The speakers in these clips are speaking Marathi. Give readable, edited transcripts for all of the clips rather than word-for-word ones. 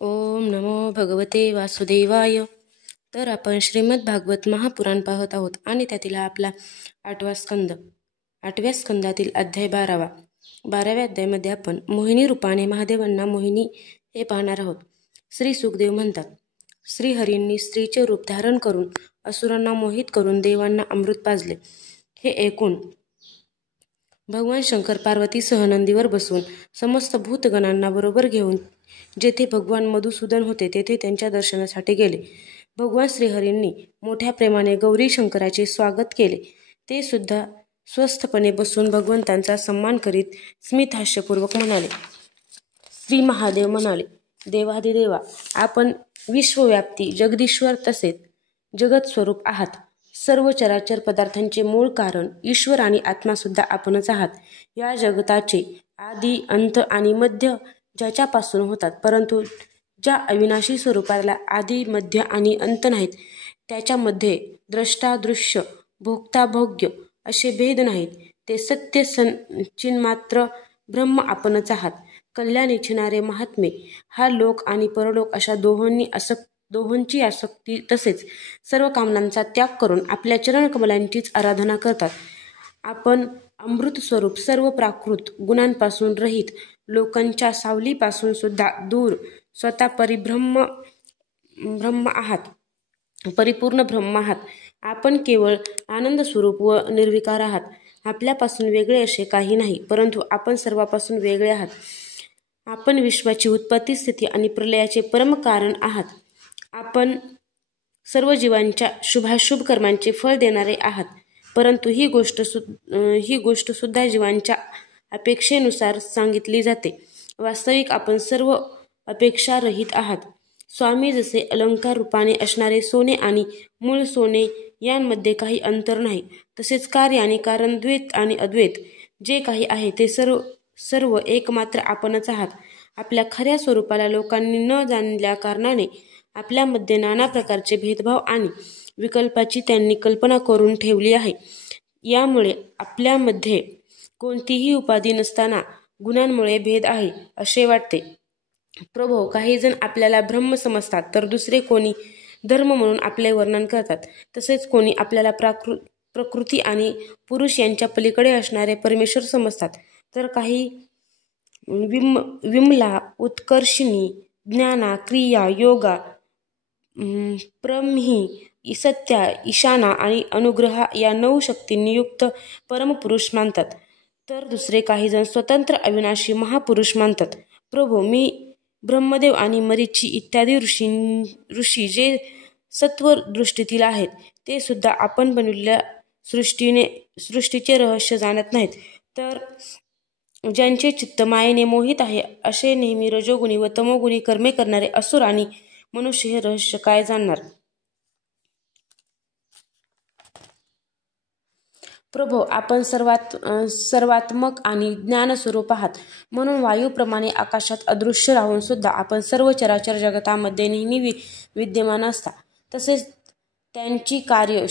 ओम नमो भगवते वासुदेवाय. तर आपण श्रीमद भागवत महापुराण पाहत आहोत आणि त्यातील आपला 8वा स्कंद. 8व्या स्कंदातील अध्याय 12व्या अध्यायामध्ये आपण मोहिनी रूपाने महादेवांना मोहिनी हे पाहणार आहोत. श्री सुखदेव म्हणतात, श्रीहरींनी स्त्रीचे रूप धारण करून असुरांना मोहित करून देवांना अमृत पाजले. हे ऐकून भगवान शंकर पार्वतीसह नंदीवर बसून समस्त भूतगणांना बरोबर घेऊन जेथे भगवान मधुसूदन होते तेथे त्यांच्या दर्शनासाठी गेले. भगवान श्रीहरींनी मोठ्या प्रेमाने गौरी शंकराचे स्वागत केले. ते सुद्धा स्वस्थपणे बसून भगवंतांचा सन्मान करीत स्मितहास्यपूर्वक म्हणाले. श्री महादेव म्हणाले, देवाधिदेवा, आपण विश्वव्याप्ती जगदीश्वर तसेच जगतस्वरूप आहात. सर्व चराचर पदार्थांचे मूळ कारण ईश्वर आणि आत्मा सुद्धा आपणच आहात. या जगताचे आदी अंत आणि मध्य ज्याच्यापासून होतात, परंतु ज्या अविनाशी स्वरूपाला आदी मध्य आणि अंत नाहीत, त्याच्यामध्ये द्रष्टा दृश्य भोक्ता भोग्य असे भेद नाहीत. ते सत्य चिन्मात्र ब्रह्म आपणच आहात. कल्याण इच्छिणारे महात्मे हा लोक आणि परलोक अशा दोहोंची आसक्ती तसेच सर्व कामनांचा त्याग करून आपल्या चरणकमलांचीच आराधना करतात. आपण अमृत स्वरूप सर्व प्राकृत गुणांपासून रहित, लोकांच्या सावलीपासून सुद्धा दूर, स्वतः ब्रह्म आहात, परिपूर्ण ब्रह्म आहात. आपण केवळ आनंद स्वरूप व निर्विकार आहात. आपल्यापासून वेगळे असे काही नाही, परंतु आपण सर्वांपासून वेगळे आहात. आपण विश्वाची उत्पत्ती, स्थिती आणि प्रलयाचे परम कारण आहात. आपण सर्व जीवांच्या शुभाशुभ कर्मांचे फळ देणारे आहात, परंतु ही गोष्ट सुद्धा जीवांच्या अपेक्षेनुसार सांगितली जाते. वास्तविक आपण सर्व अपेक्षारहित आहात. स्वामी जसे अलंकार रूपाने असणारे सोने आणि मूळ सोने यांमध्ये काही अंतर नाही, तसेच कार्य आणि कारण, द्वैत आणि अद्वैत जे काही आहे ते सर्व एकमात्र आपणच आहात. आपल्या खऱ्या स्वरूपाला लोकांनी न जाणल्या कारणाने आपल्यामध्ये नाना प्रकारचे भेदभाव आणि विकल्पाची त्यांनी कल्पना करून ठेवली आहे. यामुळे आपल्यामध्ये कोणतीही उपाधी नसताना गुणांमुळे भेद आहे असे वाटते. प्रभो, काही जण आपल्याला ब्रह्म समजतात, तर दुसरे कोणी धर्म म्हणून आपले वर्णन करतात. तसेच कोणी आपल्याला प्रकृती आणि पुरुष यांच्या पलीकडे असणारे परमेश्वर समजतात, तर काही विमला, उत्कर्षिणी, ज्ञाना, क्रिया, योगा, ब्रह्मी, सत्या, ईशाना आणि अनुग्रहा या 9 शक्तींनी युक्त परमपुरुष मानतात. तर दुसरे काही जण स्वतंत्र अविनाशी महापुरुष मानतात. प्रभो, मी ब्रह्मदेव आणि मरीची इत्यादी ऋषी जे सत्व दृष्टीतील आहेत, ते सुद्धा आपण बनविलेल्या सृष्टीचे रहस्य जाणत नाहीत. तर ज्यांचे चित्त मायेने मोहित आहे, असे नेहमी रजोगुणी व तमोगुणी कर्मे करणारे असुर आणि मनुष्य हे रहस्य काय जाणणार? प्रभो, आपण सर्वात्मक आणि ज्ञानस्वरूप आहात. म्हणून वायूप्रमाणे आकाशात अदृश्य राहून सुद्धा आपण सर्व चराचर जगतामध्ये नेहमी विद्यमान असता. तसेच त्यांची कार्य,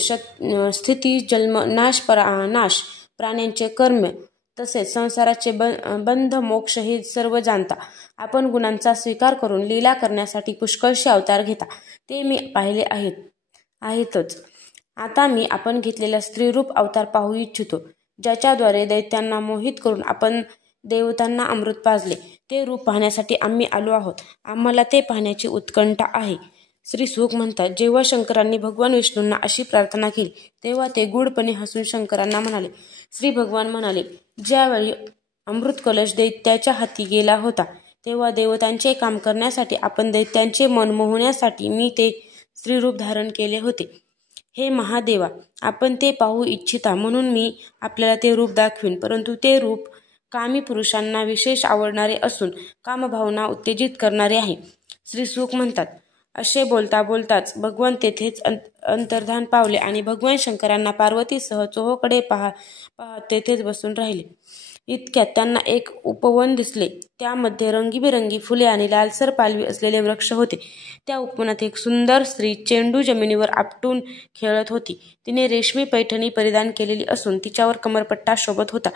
स्थिती, जन्म, नाश, प्राण्यांचे कर्म तसेच संसाराचे बंध, मोक्ष हे सर्व जाणता. आपण गुणांचा स्वीकार करून लीला करण्यासाठी पुष्कळसे अवतार घेता, ते मी पाहिले आहेतच. आता मी आपण घेतलेला स्त्रीरूप अवतार पाहू इच्छितो, ज्याच्याद्वारे दैत्यांना मोहित करून आपण देवतांना अमृत पाजले. ते रूप पाहण्यासाठी आम्ही आलो आहोत. आम्हाला ते पाहण्याची उत्कंठा आहे. श्री सुख म्हणतात, जेव्हा शंकरांनी भगवान विष्णूंना अशी प्रार्थना केली, तेव्हा ते गूढपणे हसून शंकरांना म्हणाले. श्री भगवान म्हणाले, ज्यावेळी अमृत कलश दैत्याच्या हाती गेला होता, तेव्हा देवतांचे काम करण्यासाठी आपण दैत्यांचे मन मोहण्यासाठी मी ते स्त्रीरूप धारण केले होते. हे महादेवा, आपण ते पाहू इच्छिता म्हणून मी आपल्याला ते रूप दाखवीन, परंतु ते रूप कामी पुरुषांना विशेष आवडणारे असून कामभावना उत्तेजित करणारे आहे. श्री सुख म्हणतात, असे बोलताच भगवान तेथेच अंतर्धान पावले आणि भगवान शंकरांना पार्वतीसह चोहोकडे पाहत तेथेच बसून राहिले. इतक्यात त्यांना एक उपवन दिसले. त्यामध्ये रंगीबेरंगी फुले आणि लालसर पालवी असलेले वृक्ष होते. त्या उपवनात एक सुंदर स्त्री चेंडू जमिनीवर आपटून खेळत होती. तिने रेशमी पैठणी परिधान केलेली असून तिच्यावर कमरपट्टा शोभत होता.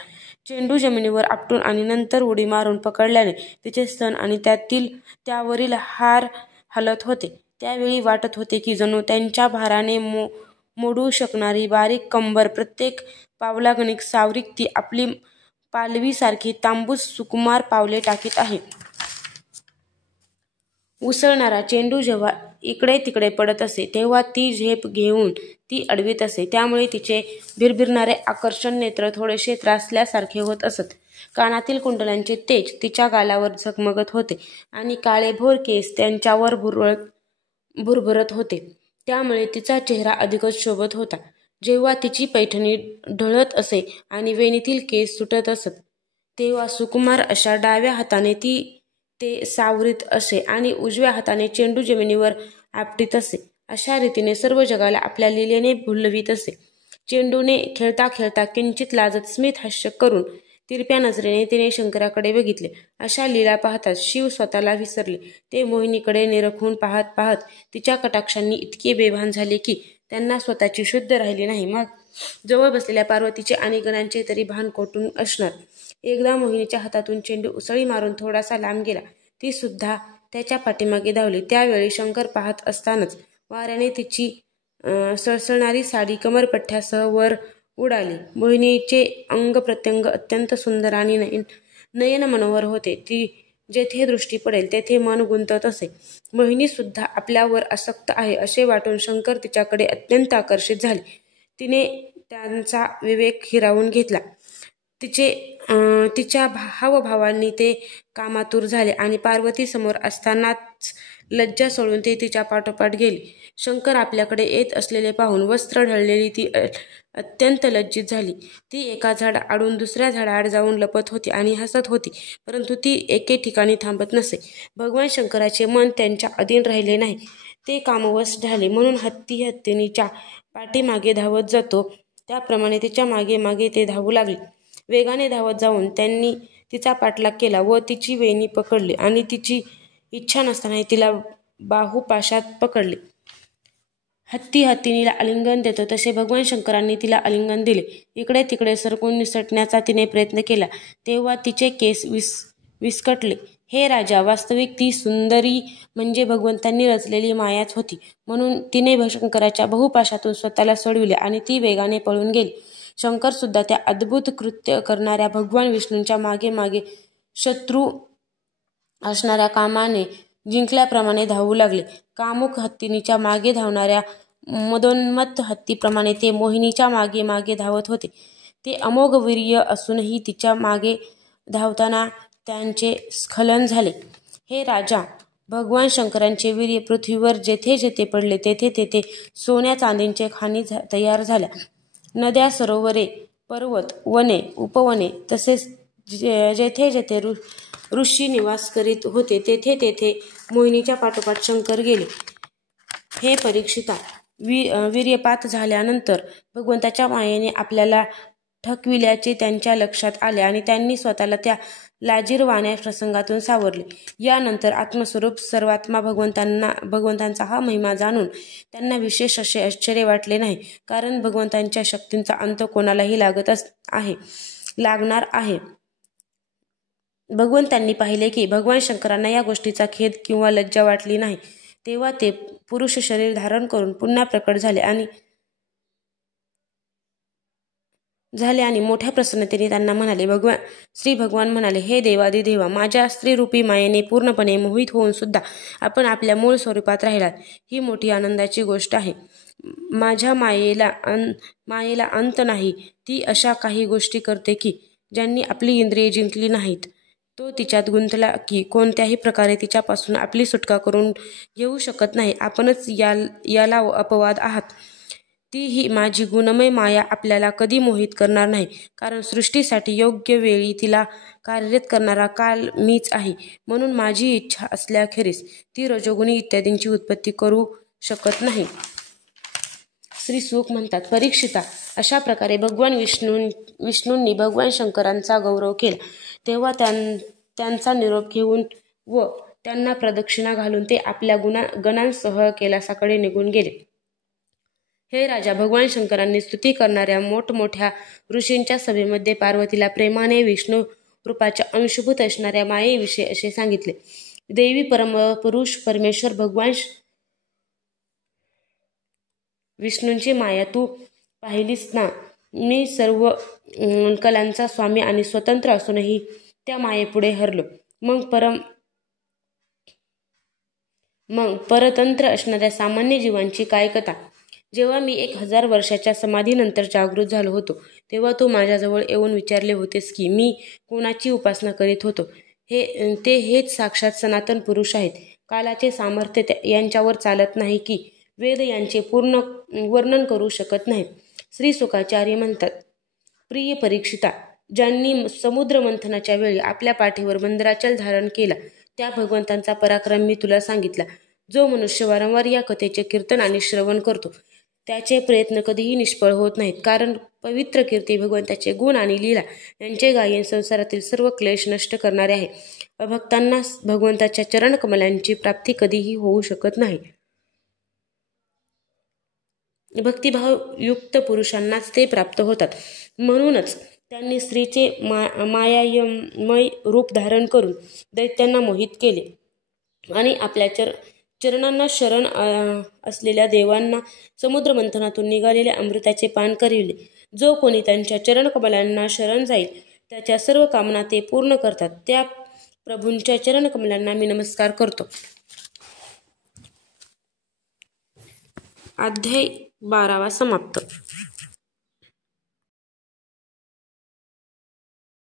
चेंडू जमिनीवर आपटून आणि नंतर उडी मारून पकडल्याने तिचे स्तन आणि त्यावरील हार हलत होते. त्यावेळी वाटत होते की जणू त्यांच्या भाराने मोडू शकणारी बारीक कंबर प्रत्येक पावलागणिक सावरीत ती आपली पालवीसारखी तांबूस सुकुमार पावले टाकीत आहे. उसळणारा चेंडू जेव्हा इकडे तिकडे पडत असे तेव्हा ती झेप घेऊन ती अडवीत असे. त्यामुळे तिचे भिरभिरणारे आकर्षक नेत्र थोडेसे त्रासल्यासारखे होत असत. कानातील कुंडलांचे तेज तिच्या गालावर झगमगत होते आणि काळेभोर केस त्यांच्यावर भुरभुरत होते. त्यामुळे तिचा चेहरा अधिकच शोभत होता. जेव्हा तिची पैठणी ढळत असे आणि वेणीतील केस सुटत असत तेव्हा सुकुमार अशा डाव्या हाताने ती ते सावरीत असे आणि उजव्या हाताने चेंडू जमिनीवर आपटीत असे. अशा रीतीने सर्व जगाला आपल्या लीलेने भुलवीत असे. चेंडूने खेळता खेळता किंचित लाजत स्मित हास्य करून तिरप्या नजरेने तिने शंकराकडे बघितले. अशा लीला पाहताच शिव स्वतःला विसरले. ते मोहिनीकडे निरखून पाहत पाहत तिच्या कटाक्षांनी इतके बेभान झाले की त्यांना स्वतःची शुद्ध राहिली नाही. मग जवळ बसलेल्या पार्वतीचे आणि गणांचे तरी भान कोठून असणार. एकदा मोहिनीच्या हातातून चेंडू उसळी मारून थोडासा लांब गेला. ती सुद्धा त्याच्या पाठीमागे धावली. त्यावेळी शंकर पाहत असतानाच वाऱ्याने तिची सळसळणारी साडी कमरपट्ट्यासह वर उडाली. मोहिनीचे अंग प्रत्यंग अत्यंत सुंदर आणि नयन मनोहर होते. ती जेथे दृष्टी पडेल तेथे मन गुंतत असे. मोहिनी सुद्धा आपल्यावर आसक्त आहे असे वाटून शंकर तिच्याकडे अत्यंत आकर्षित झाले. तिने त्यांचा विवेक हिरावून घेतला. तिच्या हावभावांनी ते कामातुर झाले आणि पार्वती समोर असतानाच लज्जा सोडून ते तिच्या पाठोपाठ गेले. शंकर आपल्याकडे येत असलेले पाहून वस्त्र ढळलेली ती अत्यंत लज्जित झाली. ती एका झाडाआडून दुसऱ्या झाडाआड जाऊन लपत होती आणि हसत होती, परंतु ती एके ठिकाणी थांबत नसे. भगवान शंकराचे मन त्यांच्या अधीन राहिले नाही. ते कामवश झाले. म्हणून हत्ती हत्तीणीच्या पाठीमागे धावत जातो त्याप्रमाणे तिच्या मागे मागे ते धावू लागले. वेगाने धावत जाऊन त्यांनी तिचा पाठलाग केला व तिची वेणी पकडली आणि तिची इच्छा नसतानाही तिला बाहुपाशात पकडले. हत्ती हत्तीणीला आलिंगन देतो तसे भगवान शंकरांनी तिला आलिंगन दिले. इकडे तिकडे सरकून निसटण्याचा तिने प्रयत्न केला तेव्हा तिचे केस विस्कटले. हे राजा, वास्तविक ती सुंदरी म्हणजे भगवंतांनी रचलेली मायाच होती. म्हणून तिने शंकराच्या बहुपाशातून स्वतःला सोडविले आणि ती वेगाने पळून गेली. शंकर सुद्धा त्या अद्भुत कृत्य करणाऱ्या भगवान विष्णूंच्या मागे मागे शत्रू असणाऱ्या कामाने जिंकल्याप्रमाणे धावू लागले. कामुक हत्तीणीच्या मागे धावणाऱ्या मदोन्मत्त हत्तीप्रमाणे ते मोहिनीच्या मागे मागे धावत होते. ते अमोघ वीर्य असूनही तिच्या मागे धावताना त्यांचे स्खलन झाले. हे राजा, भगवान शंकरांचे वीर्य पृथ्वीवर जेथे जेथे पडले तेथे तेथे सोन्या चांदीचे खाणी तयार झाल्या. नद्या, सरोवरे, पर्वत, वने, उपवने तसेच जेथे जेथे ऋषी निवास करीत होते तेथे तेथे मोहिनीच्या पाठोपाठ शंकर गेले. हे परीक्षिता, वीर्यपात झाल्यानंतर भगवंताच्या मायेने आपल्याला ठकविल्याचे त्यांच्या लक्षात आले आणि त्यांनी स्वतःला त्या लाजिरवाण्या प्रसंगातून सावरले. यानंतर आत्मस्वरूप सर्वात्मा भगवंतांचा हा महिमा जाणून त्यांना विशेष असे आश्चर्य वाटले नाही, कारण भगवंतांच्या शक्तींचा अंत कोणालाही लागणार आहे. भगवंतांनी पाहिले की भगवान शंकरांना या गोष्टीचा खेद किंवा लज्जा वाटली नाही. तेव्हा ते पुरुष शरीर धारण करून पुन्हा प्रकट झाले आणि मोठ्या प्रसन्नतेने त्यांना म्हणाले. श्री भगवान म्हणाले, हे देवादिदेवा, माझ्या स्त्रीरूपी मायेने पूर्णपणे मोहित होऊन सुद्धा आपण आपल्या मूळ स्वरूपात राहिलात, ही मोठी आनंदाची गोष्ट आहे. माझ्या मायेला अंत नाही. ती अशा काही गोष्टी करते की ज्यांनी आपली इंद्रिये जिंकली नाहीत तो तिच्यात गुंतला की कोणत्याही प्रकारे तिच्यापासून आपली सुटका करून घेऊ शकत नाही. आपणच याला अपवाद आहात. ती ही माझी गुणमय माया आपल्याला कधी मोहित करणार नाही, कारण सृष्टीसाठी योग्य वेळी तिला कार्यरत करणारा काल मीच आहे. म्हणून माझी इच्छा असल्याखेरीज ती रजोगुणी इत्यादींची उत्पत्ती करू शकत नाही. श्री सुख म्हणतात, परीक्षिता, अशा प्रकारे भगवान विष्णूंनी भगवान शंकरांचा गौरव केला. तेव्हा त्यांचा निरोप घेऊन व त्यांना प्रदक्षिणा घालून ते आपल्या गणांसह कैलासाकडे निघून गेले. हे राजा, भगवान शंकरांनी स्तुती करणाऱ्या मोठमोठ्या ऋषींच्या सभेमध्ये पार्वतीला प्रेमाने विष्णू रूपाच्या अंशभूत असणाऱ्या मायेविषयी असे सांगितले. देवी परमपुरुष परमेश्वर भगवान विष्णूंची माया तू पाहिलीस ना. मी सर्व कलांचा स्वामी आणि स्वतंत्र असूनही त्या मायेपुढे हरलो. मग परतंत्र असणाऱ्या सामान्य जीवांची काय कथा. जेव्हा मी 1000 वर्षाच्या समाधीनंतर जागृत झालो होतो तेव्हा तू माझ्याजवळ येऊन विचारले होतेस की मी कोणाची उपासना करीत होतो. हेच साक्षात सनातन पुरुष आहेत. कालाचे सामर्थ्य यांच्यावर चालत नाही की वेद यांचे पूर्ण वर्णन करू शकत नाहीत. श्री शुकाचार्य म्हणतात, प्रिय परीक्षिता, ज्यांनी समुद्र मंथनाच्या वेळी आपल्या पाठीवर मंदराचल धारण केला त्या भगवंतांचा पराक्रम मी तुला सांगितला. जो मनुष्य वारंवार या कथेचे कीर्तन आणि श्रवण करतो त्याचे प्रयत्न कधीही निष्फळ होत नाहीत, कारण पवित्र कीर्ती भगवंताचे गुण आणि लीला यांचे गायन संसारातील सर्व क्लेश नष्ट करणारे आहे. अभक्तांना भगवंताच्या चरणकमलांची प्राप्ती कधीही होऊ शकत नाही. भक्तिभावयुक्त पुरुषांनाच ते प्राप्त होतात. म्हणूनच त्यांनी स्त्रीचे मायामय रूप धारण करून दैत्यांना मोहित केले आणि आपल्या चरणांना शरण असलेल्या देवांना समुद्र मंथनातून निघालेल्या अमृताचे पान करविले. जो कोणी त्यांच्या चरणकमलांना शरण जाईल त्याच्या सर्व कामना ते पूर्ण करतात. त्या प्रभूंच्या चरणकमलांना मी नमस्कार करतो. अध्याय 12 समाप्त.